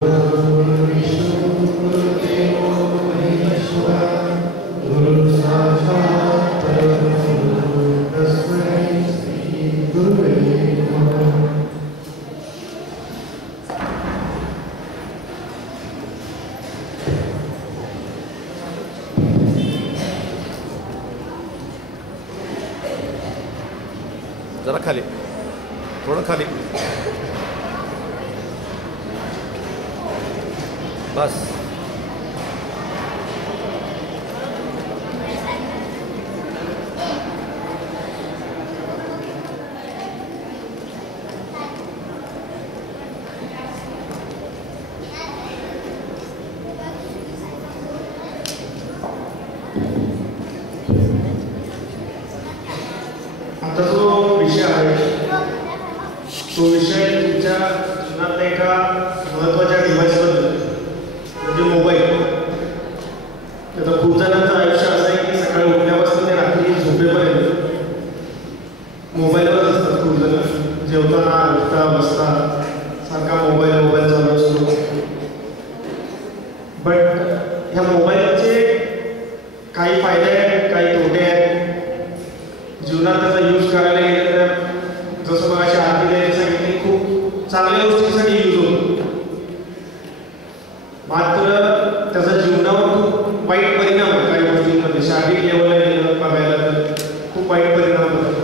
जरा खाली, थोडं खाली, बस. आता जो विषय आहे तो विषय तुमच्या जीवनातल्या एका महत्त्वाच्या डिव्हाइसबद्दल म्हणजे मोबाईल. आता खूप जणांचं आयुष्य असं आहे की सकाळी उठल्यापासून ते रात्री झोपेपर्यंत मोबाईलवर असतात. खूप जण जेवताना उठता बसता सारखा मोबाईल चालू असतो. बट ह्या मोबाईलचे काही फायदे आहेत, काही तोटे आहेत. जीवनात त्याचा यूज करायला गेलं तर जसं मग अशा आरतीने सांगितले खूप चांगल्या गोष्टीसाठी यूज होतो. मात्र त्याचा जीवनावर खूप वाईट परिणाम आहे. काही गोष्टींमध्ये शारीरिक लेवलला गेलं बघायला तर खूप वाईट परिणाम होतात.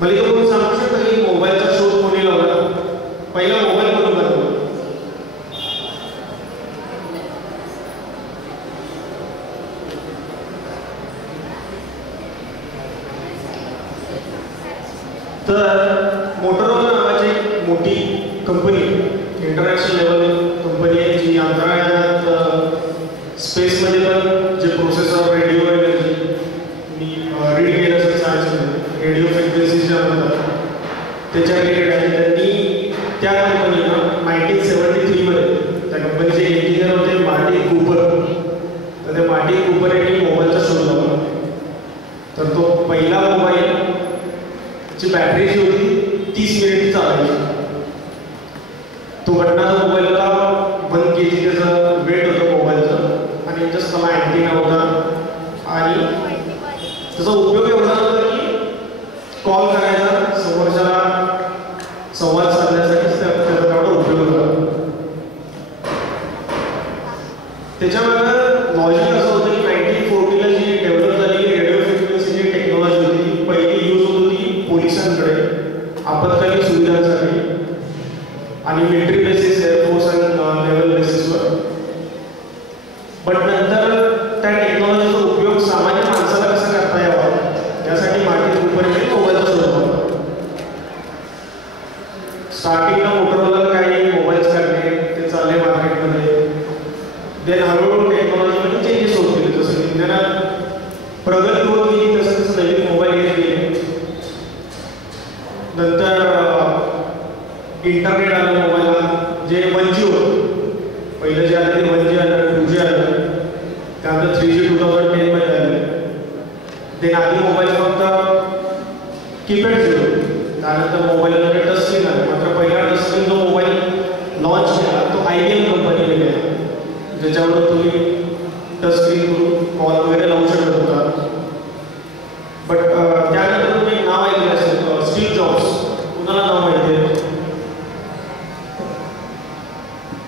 मला तो सांगू शकतो की मोबाईलचा शोध कोणी लावला, पहिला मोबाईल कोणी बनवला? तर मोटोरोला नावाची एक मोठी कंपनी, इंटरनॅशनल लेवल कंपनी आहे जी अंतराळयानात स्पेसमध्ये पण जे प्रोसेसर रेडिओ एनर्जी रीड केलं असं सायन्समध्ये रेडिओ फ्रिक्वेन्सी ज्या म्हणतात त्याच्या रिलेटेड आहे. त्यांनी त्या कंपनीला 1973मध्ये त्या कंपनीचे इंजिनियर होते मार्टिन कूपर. तर त्या मार्टिन कूपर यांनी मोबाईलचा शोध लावला. तर तो पहिला मोबाईल ची बॅटरी जी होती 30 मिनिट चालायची. तो घटनाचा मोबाईलला बंद केली, त्याचं वेट होतं मोबाईलचं आणि जस्ट त्याला अँटीना होता आणि त्याचा उपयोग एवढा होता की कॉल करायचा, समोरच्याला संवाद साधण्यासाठी त्याचा तेवढा उपयोग होता. त्याच्यामध्ये लॉजिक असं होतं की 1940ला जी डेव्हलप झालेली रेडिओ फ्रिक्वेन्सीची टेक्नॉलॉजी होती ती पहिली यूज होती पोलिसांकडे आपत्कालीन सुविधांसाठी आणि मिलिटरी बेसिस, एअरफोर्स आणि नेव्हल बेसिसवर. बट नंतर त्या टेक्नॉलॉजीचा उपयोग सामान्य माणसाला कसा करता यावा यासाठी मार्टिन कूपरने मोबाईलचा शोध लावला. स्टार्टिंगला मोटोरोला काही मोबाईल्स काढले, ते चालले मार्केटमध्ये. देन हळूहळू टेक्नॉलॉजीमध्ये चेंजेस होत गेले. जसं विज्ञानात प्रगती होत गेली तसं तसं नवीन मोबाईल येत गेले. नंतर इंटरनेट आलं मोबाईलला, जे 1G होतं. पहिलं जे आलं ते 1G आलं, 2G आलं, त्यानंतर 3G 2010मध्ये आलं. ते आधी मोबाईल फक्त कीपॅडचे होते. त्यानंतर मोबाईलमध्ये टचस्क्रीन आलं. मात्र पहिला टचस्क्रीन जो मोबाईल लॉन्च केला तो IBM कंपनीने केला, ज्याच्यावर तुम्ही टचस्क्रीन करून कॉल वगैरे लावू शकत होता. बट त्यानंतर तुम्ही नाव ऐकलं असेल स्टीव्ह जॉब्स. कुणाला नाव माहिती आहे?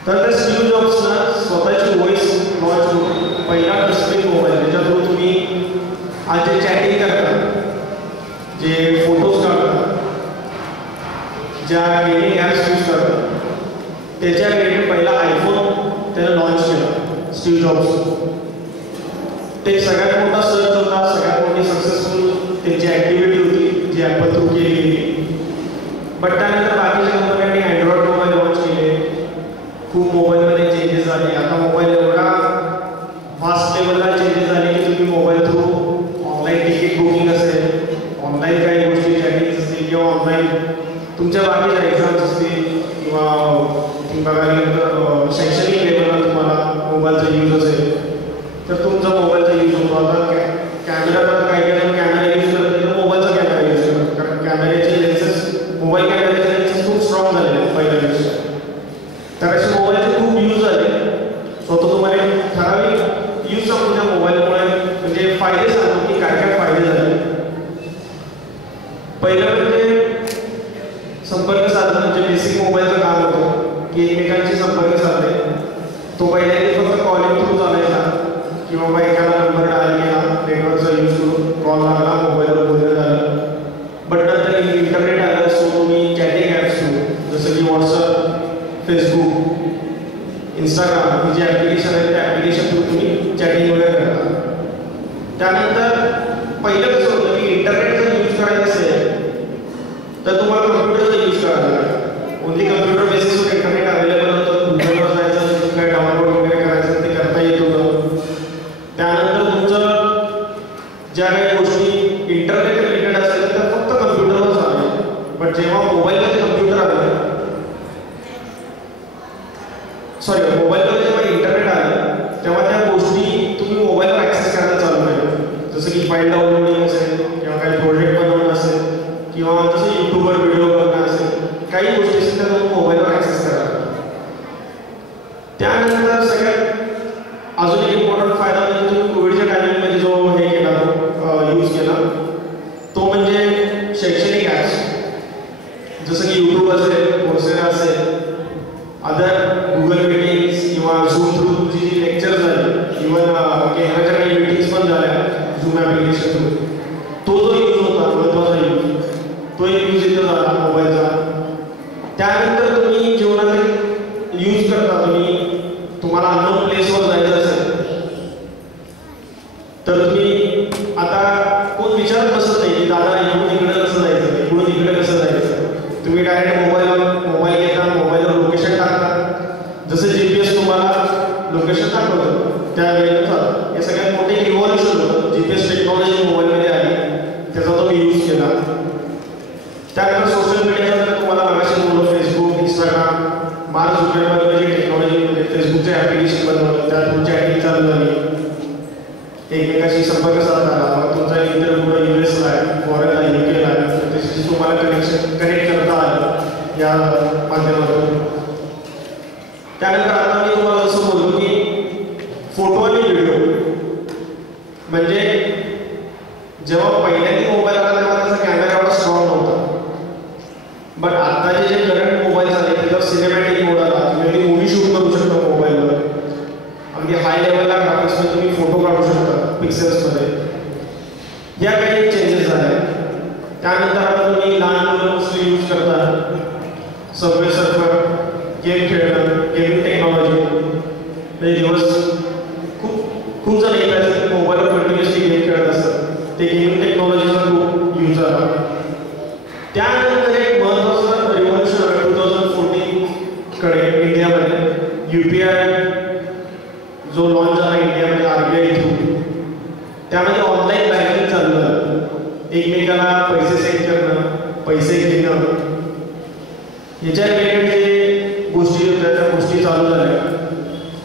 तर त्या स्टीव्ह जॉब्सनं स्वतःची व्हॉइस लॉन्च करून पहिला टचस्क्रीन मोबाईल ज्याच्या थ्रू तुम्ही आज जे चॅटिंग करता, जे फोटोज काढता, ज्या गेमिंग ॲप्स यूज करतात त्याच्या रिलेटेड पहिला आयफोन त्यानं लॉन्च केला स्टीव्ह जॉब्स. ते सगळ्यात मोठा सर्च होता, सगळ्यात मोठी सक्सेसफुल त्यांची ॲक्टिव्हिटी होती जी ॲपल थ्रू केली गेली. बट त्यानंतर बाकीच्या कंपन्यांनी अँड्रॉइड मोबाईल लॉन्च केले. खूप मोबाईलमध्ये चेंजेस झाले. आता मोबाईल एवढा फास्ट लेवलला चेंजेस झाले की तुम्ही mobile through online ticket booking असेल, ऑनलाईन काही गोष्टी चॅटिंग असतील किंवा ऑनलाईन तुमच्या बाकीच्या एक्झाम्स असतील किंवा बघायला गेलं तर शैक्षणिक लेवलला तुम्हाला मोबाईलचा यूज असेल तर तुमचा मोबाईलचा यूज होतो. आता कॅमेरा काय केलं, कॅमेरा यूज करत तर मोबाईलचा कॅमेरा यूज करतो, कारण कॅमेऱ्याचे लेन्सेस, मोबाईल कॅमेऱ्याचे लेन्सेस खूप स्ट्रॉंग झालेले आहेत पहिल्यापेक्षा. तर असे तो तुम्हाला ठराविक यूज सांगतो त्या मोबाईलमुळे, म्हणजे फायदे सांगतो की काय काय फायदे झाले. पहिलं म्हणजे संपर्क साधन, म्हणजे बेसिक मोबाईलचं काम होतं की एकमेकांशी संपर्क साधले. तो पहिल्यांदा फक्त कॉलिंग थ्रू चालायचा, किंवा बाबा एखादा नंबर डायल केला, नेटवर्कचा यूज करून कॉल लागला, मोबाईलवर बोलणं झालं. बट नंतर इंटरनेट आलं, सो तुम्ही चॅटिंग ॲप्स थ्रू, जसं की व्हॉट्सअप, फेसबुक, इंस्टाग्राम ही जी ॲप्लिकेशन आहे त्या ॲप्लिकेशन थ्रू तुम्ही चॅटिंग वगैरे करता. त्यानंतर पहिलं कसं होतं की इंटरनेट जर यूज करायचं असेल तर तुम्हाला कम्प्युटरचा यूज करायला लागेल. ओन्ली कम्प्युटर बेसिसवर इंटरनेट अवेलेबल होतं, गुगलवर जायचं, काय डाउनलोड वगैरे करायचं ते करता येत होतं. त्यानंतर तुमचं ज्या काही गोष्टी इंटरनेट रिलेटेड असेल तर फक्त कम्प्युटरवर चालेल. बट जेव्हा मोबाईलमध्ये कम्प्युटर आलं, मोबाईलवर जेव्हा इंटरनेट आलं तेव्हा त्या गोष्टी तुम्ही मोबाईलवर ॲक्सेस करायला चालू केलं. जसं की फाईल डाउनलोडिंग असेल, किंवा काही प्रोजेक्ट बनवणं असेल, किंवा जसं यूट्यूबवर व्हिडिओ बघणं असेल, काही गोष्टी असेल त्या तुम्ही मोबाईलवर ॲक्सेस करा. त्यानंतर सगळ्यात अजून एक इम्पॉर्टंट फायदा म्हणजे तुम्ही कोविडच्या टायमिंगमध्ये जो हे केला, यूज केला, तो म्हणजे शैक्षणिक ॲप्स, जसं की यूट्यूब असेल, कोर्सेरा असेल, अदर गुगल मीटिंग्स किंवा झूम थ्रू तुमची जी लेक्चर झाली, इव्हन केंद्राच्या काही मीटिंग्स पण झाल्या झूम ॲप्लिकेशन थ्रू, तो जो यूज होता महत्त्वाचा यूज, तो एक यूज इथं झाला मोबाईलचा. त्यानंतर तुम्ही जीवनात यूज करता, तुम्हाला अननोन प्लेसवर जायचं असेल तर तुम्ही आता कोण विचारत बसत नाही की दादा इकडून इकडे कसं जायचं, इकडून इकडे कसं जायचं. तुम्ही डायरेक्ट मोबाईल घेता, मोबाईलवर लोकेशन टाकता, जसं GPS तुम्हाला लोकेशन दाखवतं त्यावेळेला चालतं. हे सगळ्यात मोठे इव्हॉल्युशन होतं. GPS टेक्नॉलॉजी मोबाईलमध्ये आली, त्याचा तो यूज केला. त्यानंतर सोशल मीडियावर तुम्हाला मगाशी बोललो, फेसबुक, इंस्टाग्राम, मार्क झुकरबर्गने जी टेक्नॉलॉजी म्हणजे फेसबुकचे ॲप्लिकेशन बनवलं, त्यात तुमची चॅटिंग चालू झाली, एकमेकाशी संपर्क साधला. मग तुमचा मित्र पुढे US ला आहे, फॉरेनला, UK ला आहे, त्याच्याशी तुम्हाला कनेक्ट करता आलं या माध्यमातून. त्यानंतर आता मी तुम्हाला असं बोलतो की फोटो आणि व्हिडिओ, म्हणजे जेव्हा पहिल्यांदा मोबाईल आला तेव्हा त्याचा कॅमेरा एवढा स्ट्रॉंग नव्हता. बट आत्ताचे जे करंट मोबाईल आले त्याच्यावर सिनेमॅटिक मोड आला, तुम्ही मूवी शूट करू शकता मोबाईलवर, अगदी हाय लेवलला ग्राफिक्समध्ये तुम्ही फोटो काढू शकता पिक्सेल्समध्ये. या काही चेंजेस झाले. त्यानंतर आता तुम्ही लहान मुलं यूज करता, सबवे सर्फर, गेम खेळणं, गेमिंग टेक्नॉलॉजी. म्हणजे दिवस खूप जण येत असतात मोबाईलवर कंटिन्युअसली गेम खेळत असतात, ते गेमिंग टेक्नॉलॉजीचा खूप यूज झाला. त्यानंतर एक महत्त्वाचं रिव्होल्युशन 2014 कडे इंडियामध्ये UPI जो लॉन्च झाला इंडियामध्ये RBI थ्रू, त्यामध्ये ऑनलाईन बँकिंग चालू झालं. एकमेकाला पैसे सेंड करणं, पैसे घेणं, याच्या रिलेटेड जे गोष्टी होत्या त्या गोष्टी चालू झाल्या.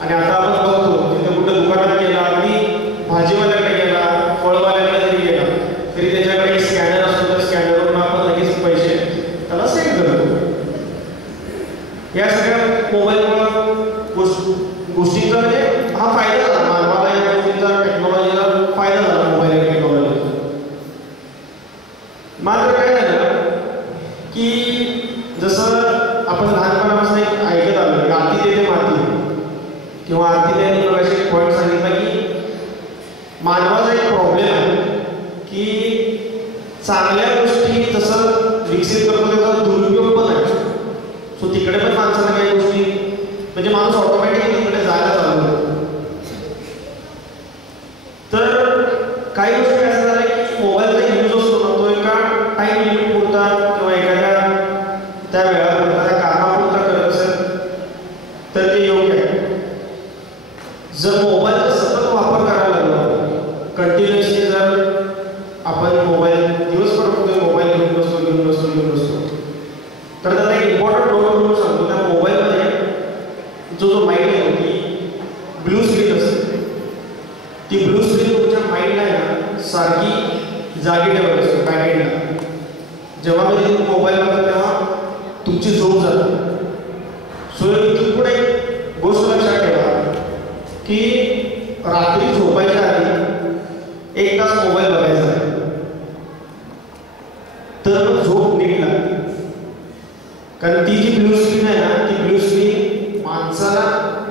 आणि आता आपण बघतो तिथे कुठं दुकानात गेला, आणि भाजीवाल्याकडे गेला, फळवाल्याकडे जरी गेला तरी त्याच्याकडे एक स्कॅनर असतो, त्या स्कॅनरवरून आपण लगेच पैसे त्याला सेंड करतो. या सगळ्या मोबाईलमुळे गोष्टींचा म्हणजे हा फायदा झाला मानवाला, या गोष्टींचा टेक्नॉलॉजीला फायदा झाला मोबाईल टेक्नॉलॉजीचा. मात्र काय झालं की जसं आपण लहानपणापासून एक ऐकत आलो की आती देते माती, किंवा आती देते मगाशी एक पॉईंट सांगितला की मानवाचा एक प्रॉब्लेम आहे की चांगल्या गोष्टी जसं विकसित करतो त्याचा दुरुपयोग पण आहे. सो तिकडे पण माणसाला काही गोष्टी म्हणजे माणूस ऑटोमॅटिकली तिकडे जायला चालू होतो. तर काही गोष्टी असं झाल्या की मोबाईलचा यूज असतो ना, तो एका टाईम लिमिट पुरता किंवा एखाद्या त्या वेळापुरता, त्या कामापुरता करत असेल तर ते योग्य आहे. जर मोबाईलचा सतत वापर करायला लागलो, कंटिन्युअसली जर आपण मोबाईल दिवसभर मोबाईल घेऊन बसतो, तर त्याला एक इम्पॉर्टंट रोल म्हणून सांगतो. त्या मोबाईलमध्ये जो माइंड आहे ती ब्लू स्क्रीन असते, ती ब्लू स्क्रीन तुमच्या माइंडला आहे ना सारखी जागी ठेवत असते बॅकएंडला. जेव्हा कधी तुम्ही मोबाईल वापरता तेव्हा तुमची झोप जाते. सो इथून पुढे एक गोष्ट लक्षात ठेवा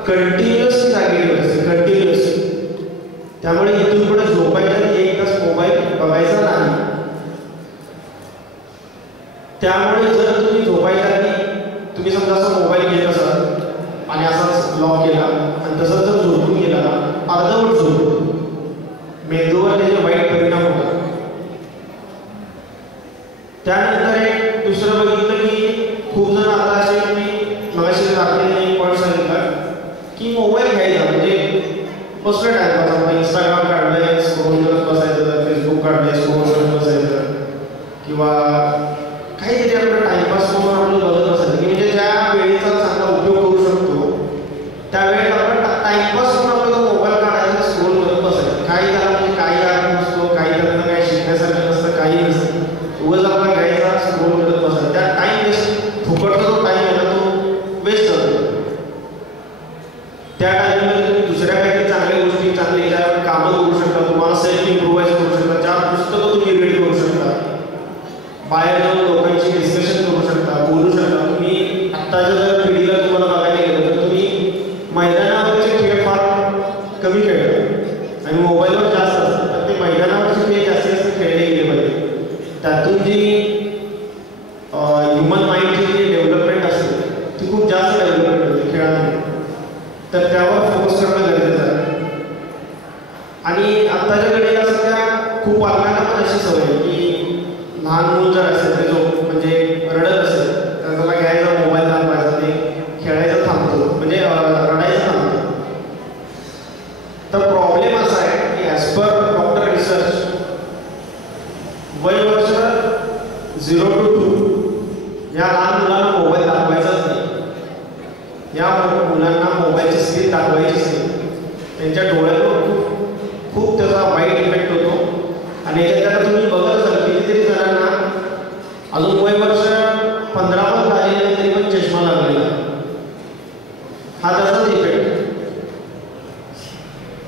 कंटिन्युअसली जागी ठेवायचं, कंटिन्युअसली. त्यामुळे इथून पुढे झोपायच्या एक तास मोबाईल बघायचा नाही. त्यामुळे जर तुम्ही झोपायच्या आधी तुम्ही समजा असा मोबाईल घेत असाल आणि असाच लॉक केला आणि तसंच जर झोपून गेला ना, अर्धवट झोपतो, मेंदूवर त्याचे वाईट परिणाम होतात. त्यानंतर एक दुसरं बघितलं की खूप जण आता असे मी मगाशी दाखवलेले पॉईंट सांगितला की मोबाईल घ्यायचा म्हणजे बसलं टाइमपास. आपण इंस्टाग्राम काढलंय, स्क्रोल करत बसायचं, फेसबुक काढलंय, स्क्रोल करत बसायचं, किंवा काहीतरी आपलं टाइमपास म्हणून आपलं बघत बसायचं की म्हणजे ज्या वेळेचा चांगला उपयोग करू शकतो त्यावेळेस आपण टाइमपास म्हणून आपल्याला मोबाईल काढायचा, स्क्रोल करत बसायचं. काही त्याला म्हणजे काही अर्थ नसतो, काही त्याला काही शिकण्यासारखं नसतं, काही नसतं. उगाच आपला घ्यायचा, स्क्रोल करत बसायचा. त्या टाइम वेस्ट, फुकटचा जो टाइम आहे ना तो वेस्ट होतो. त्या टाइममध्ये तुम्ही दुसऱ्या काहीतरी चांगल्या गोष्टी, चांगल्या ज्या कामं करू शकता, तुम्हाला सेल्फ इम्प्रूव्हाइज करू शकता, ज्या पुस्तकं तुम्ही रीड करू शकता, बाहेर जाऊन लोकांची डिस्कशन करू शकता, बोलू शकता. तुम्ही आत्ताच्या जर पिढीला तुम्हाला बघायला गेलं तर तुम्ही मैदानावरचे खेळ फार कमी खेळता आणि मोबाईलवर जास्त असतात. तर ते मैदानावरचे खेळ जास्तीत जास्त खेळले गेले पाहिजे. त्यातून जी ह्युमन माइंडची जी डेव्हलपमेंट असते ती खूप जास्त डेव्हलपमेंट होते खेळामध्ये. तर त्यावर फोकस करणं गरजेचं आहे. आणि आत्ताच्या घडीला सध्या खूप पालकांना पण अशी सवय आहे की लहान मूल जर असेल ते जो म्हणजे रडत असेल तर त्याला घ्यायचा मोबाईल दाखवायचा, ते खेळायचं थांबतो, म्हणजे रडायचं थांबतो. तर प्रॉब्लेम असा आहे की ॲज पर डॉक्टर रिसर्च वय वर्ष 0 to 2 या लहान मुलांना मोबाईल दाखवायचाच नाही. या मुलांना मोबाईलची स्क्रीन दाखवायचीच नाही. त्यांच्या डोळ्यावर खूप त्याचा वाईट इफेक्ट होतो. आणि याच्यात तुम्ही बघत असाल कितीतरी जणांना अजून वय वर्ष 15 पण झालेले तरी पण चष्मा लागलेला, हा त्याचाच इफेक्ट.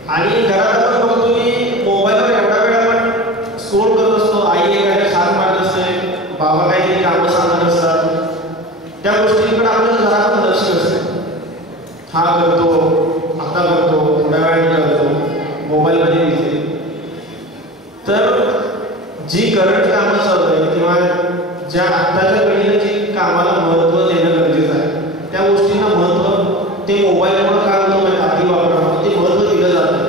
आणि घरात आपण बघतो की मोबाईलवर एवढा वेळ आपण स्क्रोल करत असतो. आई एखाद्या शांत मारत असते, बाबा काहीतरी कामं सांगत असतात, त्या गोष्टींकडे आपल्याला घरात लक्ष नसते. हा करतो, आता करतो, थोड्या वेळाने करतो, मोबाईलमध्ये दिसते. तर जी करंट कामं चालू आहे किंवा ज्या आत्ताच्या पिढीला जी कामाला महत्त्व देणं गरजेचं आहे त्या गोष्टींना महत्त्व ते मोबाईलमुळे काय होतं म्हणजे अति वापरामुळे ते महत्त्व दिलं जातं.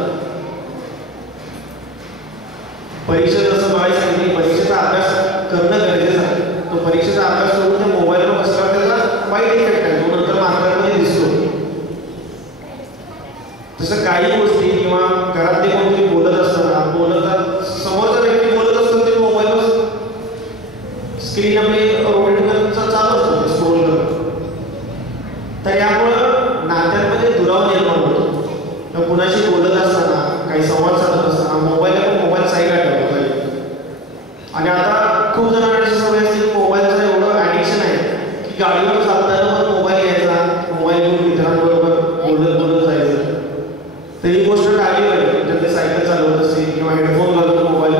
परीक्षा जसं बघायला सांगितली, परीक्षेचा अभ्यास करणं गरजेचं आहे. तो परीक्षेचा अभ्यास करून त्या मोबाईलवर बसला त्याचा वाईट इफेक्ट आहे, तो नंतर मार्कामध्ये दिसतो. तसं काही गोष्टी किंवा घरातले कोणतरी बोलत असताना समोरचा व्यक्ती बोलत असतो ते मोबाईलवर स्क्रीन आपली रोटेट करण्याचा चालू असतो, स्क्रोल करत. तर यामुळं नात्यांमध्ये दुरावा निर्माण होतो. तर कुणाशी बोलत असताना, काही संवाद साधत असताना मोबाईल साईडला ठेवला पाहिजे. आणि आता खूप जणांना अशी सवय असते की मोबाईलचं एवढं ॲडिक्शन आहे की गाडीवर चालताना पण मोबाईल घ्यायचा, मोबाईल घेऊन मित्रांबरोबर बोलत जायचं. तर ही गोष्ट टाळली पाहिजे. जर ते सायकल चालवत असेल किंवा हेडफोन घालून मोबाईल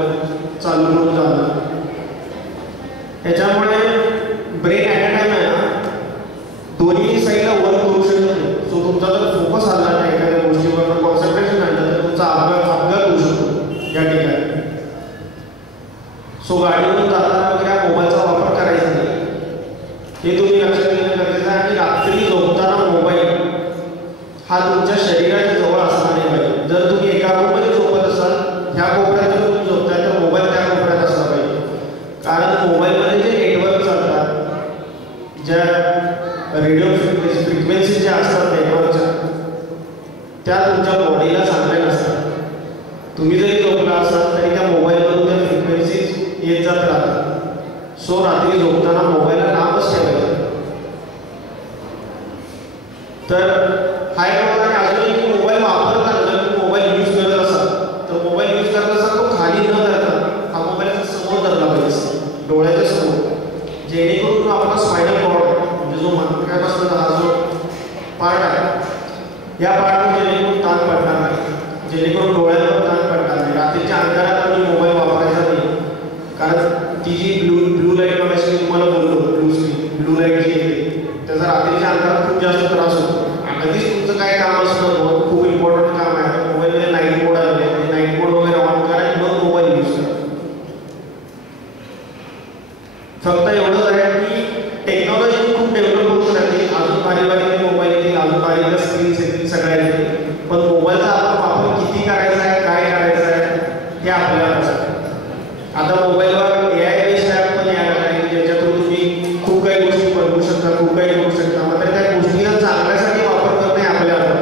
चालू करून जाणं, याच्यामुळे ब्रेन ॲट अ टाइम आहे ना दोन्ही साईडला वर्क करू शकत नाही. सो तुमचा जर फोकस आला नाही एखाद्या गोष्टीवर, कॉन्सन्ट्रेशन आणलं तर तुमचा अपघात होऊ शकतो या ठिकाणी. सो गाडीवरून जाताना वगैरे मोबाईलचा वापर करायचा नाही, हे तुम्ही लक्षात घेणं गरजेचं आहे. आणि रात्री झोपताना मोबाईल हा तुमच्या शरीराच्या जवळ असला नाही पाहिजे. जर तुम्ही एका रूममध्ये झोपत असाल, ह्या कोपऱ्यात जर तुम्ही झोपताय तर मोबाईल त्या कोपऱ्यात असला पाहिजे. कारण मोबाईलमध्ये जे नेटवर्क चालतात, ज्या रेडिओ फ्रिक्वेन्सी ज्या असतात नेटवर्कच्या, त्या तुमच्या बॉडीला चांगल्या नसतात. तुम्ही जरी झोपला असाल तरी त्या मोबाईलमधून त्या फ्रिक्वेन्सीज येत जात राहतात. सो रात्री झोपताना मोबाईलला लांबच ठेवायचं. तर हा एक प्रकारे अजून एक मोबाईल वापरताना जर तुम्ही मोबाईल यूज करत असाल तर मोबाईल यूज करत असाल तो खाली न धरता हा मोबाईल समोर धरला पाहिजे, डोळ्याच्या समोर, जेणेकरून आपला स्पायनल कॉर्ड म्हणजे जो मणक्यापासून हा जो पार्ट आहे या पार्टवर जेणेकरून ताण पडणार नाही, जेणेकरून डोळ्यावर ताण पडणार नाही. रात्रीच्या अंधारात तुम्ही मोबाईल वापरायचा नाही. कारण ती जी ब्लू लाईट बघायची मी तुम्हाला बोललो, ब्लू लाईट जी येते त्याचा रात्रीच्या अंधारात खूप जास्त त्रास होतो. कधीच तुमचं काय काम इथं स्क्रीन्स येतील सगळ्या येतील, पण मोबाईलचा आपण वापर किती करायचा आहे, काय करायचं आहे हे आपल्याला असतं. आता मोबाईलवर AI बेस्ड ॲप पण यायला लागले, ज्याच्यातून तुम्ही खूप काही गोष्टी बनवू शकता, खूप काही करू शकता. मात्र त्या गोष्टीला चांगल्यासाठी वापर करणे आपल्याला.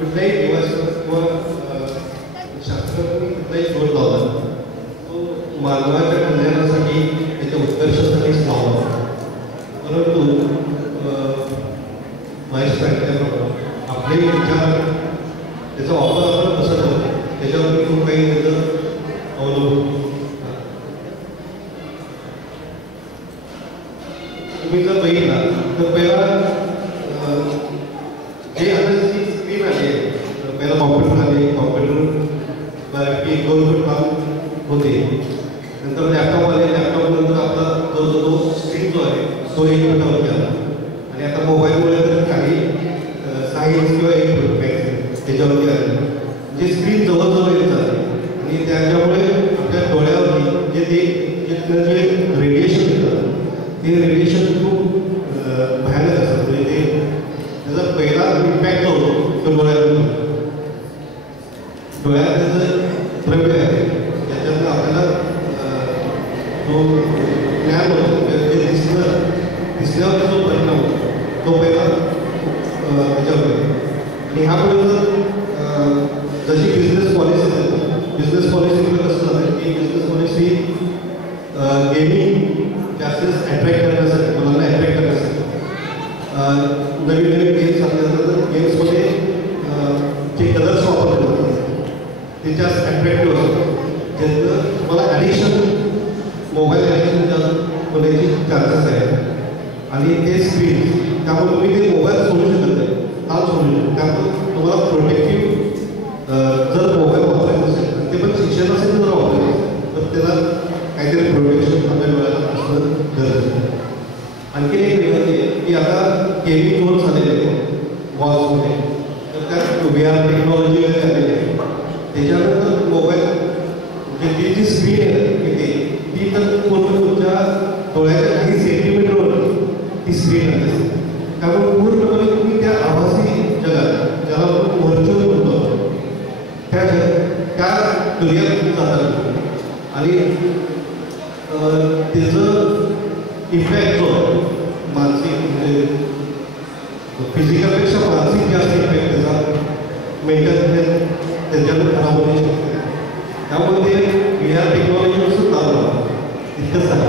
कुठल्याही दिवस किंवा शास्त्रज्ञांनी कुठलाही शोध लावला तो मानवाच्या कल्याणासाठी त्याच्या उत्कर्षासाठीच लावला. परंतु महेश सांगितल्याप्रमाणे आपले विचार त्याचा वापर आपण कसा करतो त्याच्यावर खूप काही त्याचं अवलंबून. तुम्ही जर बघितला तर पहिला जे आता जी स्क्रीन आली आहे, पहिला कॉम्प्युटर आले, कॉम्प्युटर एक दोन काम होते, नंतर लॅपटॉप आले, लॅपटॉपनंतर आपला जो स्क्रीन जो आहे तो 1 फुटावरती आला, आणि आता मोबाईलमुळे तर काही सायन्स किंवा 1 फुट मॅक्सिमम त्याच्यावरती आले. म्हणजे स्क्रीन जवळजवळ येत जाते आणि त्याच्यामुळे आपल्या डोळ्यावरती जे रेडिएशन येतं ते रेडिएशन खूप भयानक असतं. म्हणजे ते त्याचा पहिला इम्पॅक्ट जो होतो तो डोळ्यात त्याचं द्रव्य आहे, त्याच्यातनं आपल्याला जो ज्ञान होतो ते दिसण्यावर जो परिणाम होतो तो पहिला त्याच्यावर. आणि ह्यापुढे जर जशी बिझनेस पॉलिसी देतात, बिझनेस पॉलिसीमध्ये कसं झालं की बिझनेस पॉलिसी गेमिंग जास्त अट्रॅक्ट करण्यासाठी, मुलांना अट्रॅक्ट करण्यासाठी नवीन नवीन गेम्स असल्यानंतर गेम्समध्ये जे कलर्स वापरले जातात ते जास्त अट्रॅक्टिव्ह असतात, ज्याचं तुम्हाला ॲडिक्शन, मोबाईल ॲडिक्शन जास्त होण्याची चान्सेस आहेत. आणि ते स्क्रीन, त्यामुळे तुम्ही ते मोबाईल सोडू शकत नाही, हा सोडू शकतो. त्यामुळे तुम्हाला प्रोटेक्टिव्ह जर मोबाईल वापरायचं असेल, ते पण शिक्षणासाठी जर वापरायचं तर त्याला काहीतरी प्रोटेक्शन आपल्या वेळेला असणं गरजेचं आहे. आणखी एक विनंती आहे की आता गेमिंग झोन्स आलेले आहेत वॉल्समध्ये, तर त्यात VR टेक्नॉलॉजी वगैरे आलेली आहे. त्याच्यानंतर मोबाईल म्हणजे जी स्क्रीन आहे येते ती तर पूर्ण तुमच्या डोळ्याच्या काही सेंटीमीटरवर ती स्क्रीन आली, त्यामुळे पूर्णपणे तुम्ही त्या आभासी जगात, ज्याला आपण व्हर्च्युअल म्हणतो, त्या दुनियात जातात. आणि त्याचं इम्पॅक्ट जो आहे मानसिक, म्हणजे फिजिकलपेक्षा मानसिक जास्त इम्पॅक्ट त्याचा मेंटल हेल्थ त्याच्यावर खराब होऊ शकते. त्यामुळे ते VR टेक्नॉलॉजीपासून चालू आहे इतकंच आहे.